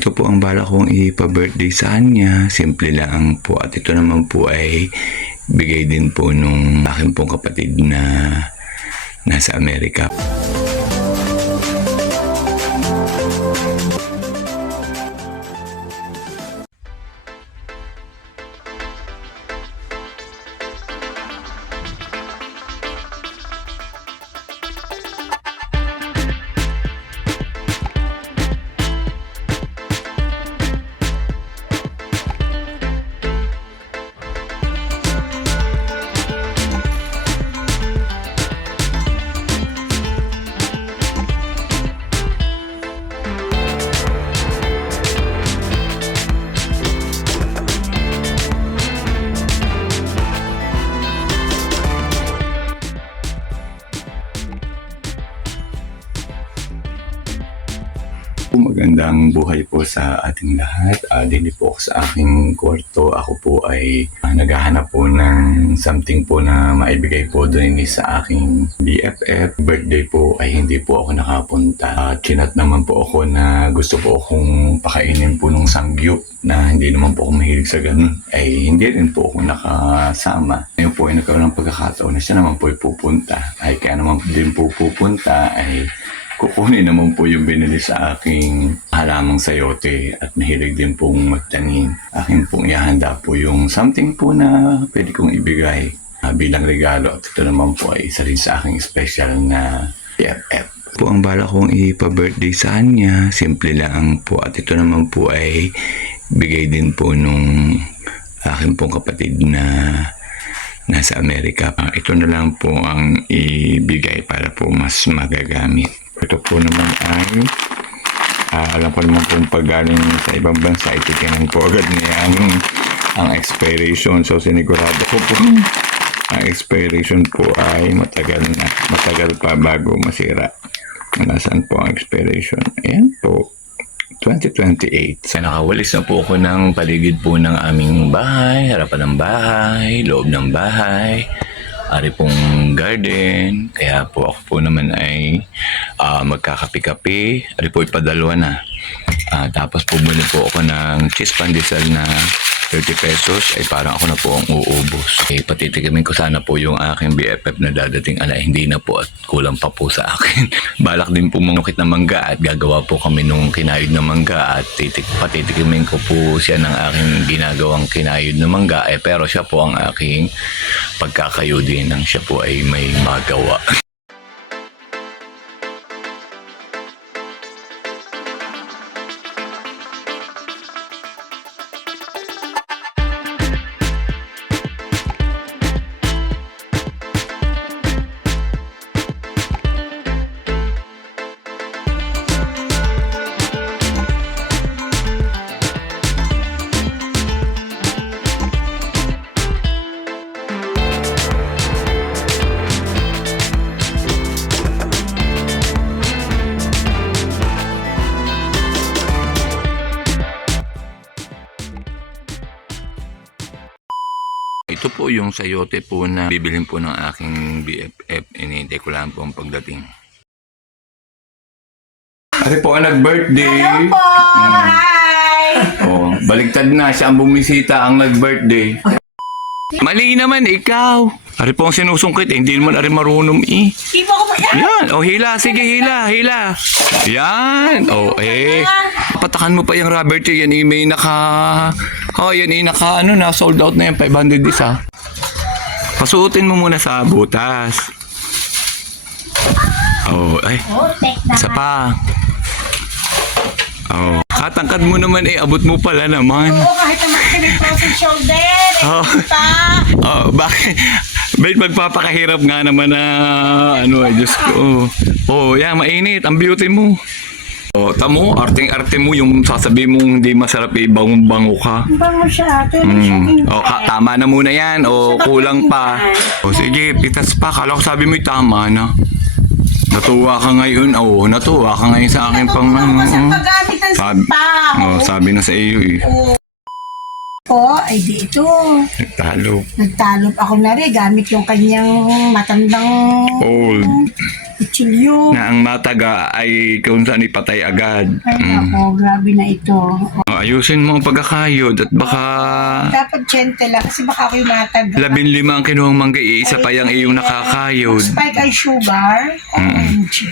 Ito po ang bala kong ipa-birthday sa kanya. Simple lang po. At ito naman po ay bigay din po nung aking pong kapatid na nasa Amerika. Magandang buhay po sa ating lahat. Dito po ako sa aking kwarto. Ako po ay naghahanap po ng something po na maibigay po doon sa aking BFF. Birthday po ay hindi po ako nakapunta. Chinat naman po ako na gusto po akong pakainin po ng sangyup na hindi naman po ako mahilig sa ganun. Ay hindi rin po ako nakasama. Ngayon po ay nagkaroon ng pagkakataon na siya naman po ay pupunta. Ay kaya naman din po pupunta ay kukunin naman po yung binili sa aking halamang sayote at mahilig din pong magtanim. Aking pong ihanda po yung something po na pwede kong ibigay bilang regalo. At ito naman po ay isa rin sa aking special na BFF. Po ang bala kong ipa-birthday sa kanya. Simple lang po. At ito naman po ay bigay din po nung aking pong kapatid na nasa Amerika. Ito na lang po ang ibigay para po mas magagamit. Ito po naman ay alam ko naman kung paggaling sa ibang bansa, itikinan po agad niya ang expiration. So sinigurado ko po ang expiration po ay matagal na. Matagal pa bago masira. Nasaan po ang expiration? Ayan po. 2028. So, nakawalis na po ako ng paligid po ng aming bahay, harapan ng bahay, loob ng bahay. Ari pong garden, kaya po ako po naman ay magkakape-kape. Ari po ipadalawa na. Tapos bumili po ako ng cheese pandesal na 30 pesos, ay parang ako na po ang uubos. Patitikimin ko sana po yung aking BFF na dadating, hindi na po at kulang pa po sa akin. Balak din po manukit na mangga at gagawa po kami nung kinayod na mangga at patitikimin ko po siya ng aking ginagawang kinayod na mangga, pero siya po ang aking pagkakayo din nang siya po ay may magawa. Ito po yung sayote po na bibilin po ng aking BFF. Inihintay ko lang po ang pagdating. Ari po ang nag-birthday. Hello po! Hi! Oh, baligtad na siya ang bumisita ang nag-birthday. Mali naman ikaw. Ari po ang sinusungkit. Hindi naman ari marunong Ibo ko po yan! Yan. Oh, hila. Sige, hila. Yan. Oh, patakan mo pa yung rubber tree. Yan may naka... Oh, yan naka na sold out na yan. 500 isa. Pasuotin mo muna sa butas. Oh, Tek na. isa pa. Oh, katangkad mo naman abot mo pala naman. Oo, kahit naman kami frozen shoulder. Oh. Pa. Oh, bakit? Ba't magpapakahirap nga naman na Diyos ko. Oh, yan, mainit. Ang beauty mo. Oh, tamo, arting-arte mo yung sasabi mong hindi masarap bango-bango ka. Bango siya. Tuloy siya din. Oh, tama na muna yan. O, kulang pa. O, sige, pitas pa. Kala ko sabi mo tama na. Natuwa ka ngayon. Oh, natuwa ka ngayon sa akin pang Sa paggamit ng spa. sabi na sa iyo Po, ay dito. Nagtalo. Nagtalop ako na rin gamit yung kanyang matandang Old. Kutsilyo. na ang mataga ay kung saan ipatay agad. Ay, ako, grabe na ito. Ayusin mo ang pagkakayod at baka Dapat gentle lang kasi baka ako'y matag. 15 ang kinuhang mangga, isa pa yung iyong nakakayod. Spike ay sugar. OMG.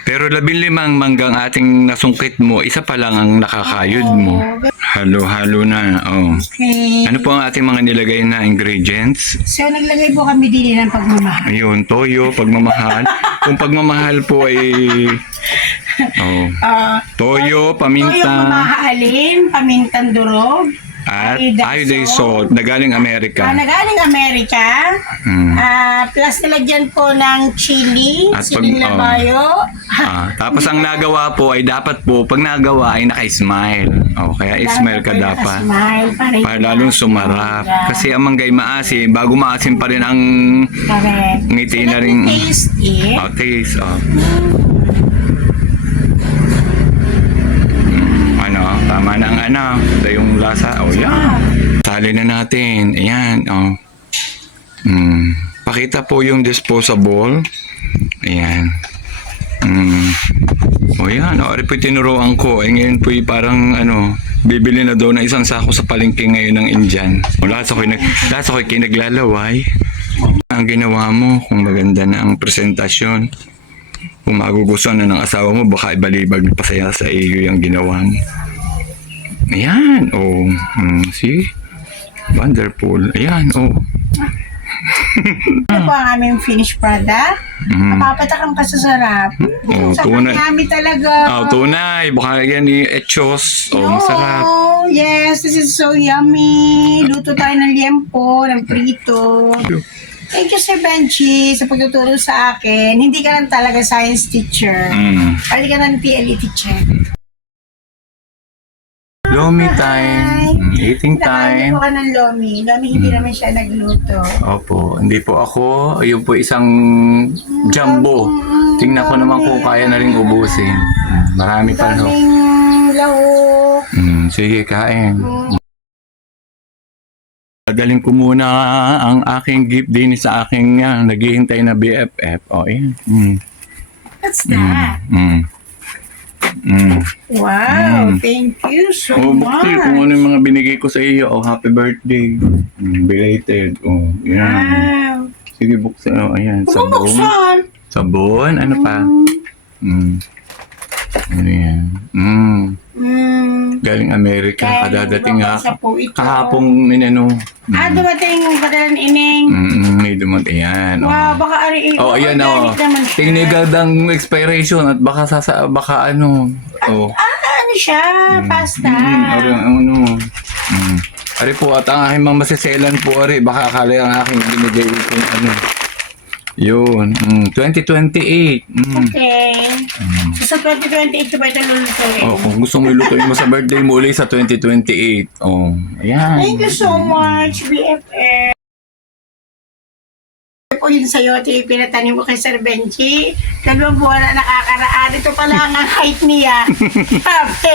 Pero 15 manggang ating nasungkit mo, isa pa lang ang nakakayod mo. Halo-halo na. Oh. Okay. Ano po ang ating mga nilagay na ingredients? So, naglagay po kami din ng pagmamahal. Ayun, toyo, pagmamahal. Kung pagmamahal po ay toyo, Toyo paminta, mamahalin, pamintang durog, at iodized iodized salt na galing Amerika. nagaling Amerika, Mm. plus nilagyan po ng chili, At siling pag- labayo. Tapos ang nagawa po ay dapat po, pag nagawa ay naka-smile. Kaya smile ka dapat. Smile, Para lalong sumarap. Kasi ang manggay maasim, bago maasim pa rin ang correct. ngiti So, na let rin. me taste it. Taste. Ano, tama na ang ano. Ito yung lasa. Yan. Tali na natin. Ayan. Pakita po yung disposable. Ayan. Yan. Ari po tinuruan ko. Ngayon po parang bibili na daw na isang sako sa palengke ngayon ng Indian. Lasa ko'y kinaglalaway. Ang ginawa mo, kung maganda na ang presentasyon, kung magugustuhan na ng asawa mo, baka ibalibag pa sa iyo yung ginawa mo. Ayan, see? Wonderful. Ayan, Ito po ang aming finished product. Mapapatakang ka sa sarap. Sa tunay. kami talaga. Tunay. Baka yan i-echos. Masarap. Yes, this is so yummy. Luto tayo ng liempo, ng prito. Thank you, Sir Benji, sa pagtuturo sa akin. Hindi ka lang talaga science teacher. Pwede ka ng TLE teacher. Lomi time. Eating time. Nakagawa ka ng lomi. Lomi, hindi naman siya nagluto. Opo, hindi po ako. Ayun po isang jumbo. Tingnan ko naman kung kaya na rin ubusin. Marami pa rin. Daming lahok. Sige, kain. Dadalhin ko muna ang aking gift din sa aking naghihintay na BFF. Ayan. What's that? Wow, thank you so much. Bakit? Kung ano yung mga binigay ko sa iyo. Happy birthday. Belated. Yan. Wow. Sige, buksan. Ayan. Sabon. Bubuksan. Sabon. Ano pa? Ano yan? Galing Amerika. Kadadating nga. Kahapong Dumating padalan ining. may dumating. Ayan. Wow, baka ari Ayan. organic naman siya. Tinigad ang expiration at baka Ano siya? Pasta. Ari po at ang aking mga masiselan po ari. Baka akala ang aking binigay kung Yun. 2028. Okay. So, sa 2028 ba ito lulutuin? Kung gusto mo ilutuin mo sa birthday mo ulit sa 2028. Ayan. Thank you so much, BFF. Po yun sa'yo, ito yung pinatanim mo kay Sir Benji. 2 buwan na nakakaraan. Ito pala ang height niya. Sabi,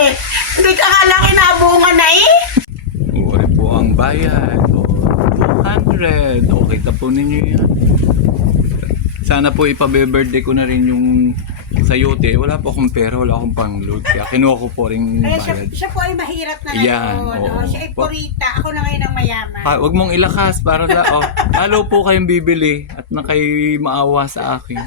hindi ka nga lang inabungan na eh. Ari po ang bayad. 200. Kita po ninyo yan. Sana po ipabe-birthday ko na rin yung sayote. Wala po akong pera, wala akong pang-load. Kaya kinuha ko po rin Kaya bayad. siya po ay mahirap na Yan, ngayon. oo. Siya ay purita. Ako na ngayon ang mayaman. Huwag mong ilakas para lalo po kayong bibili at na kayo maawa sa akin.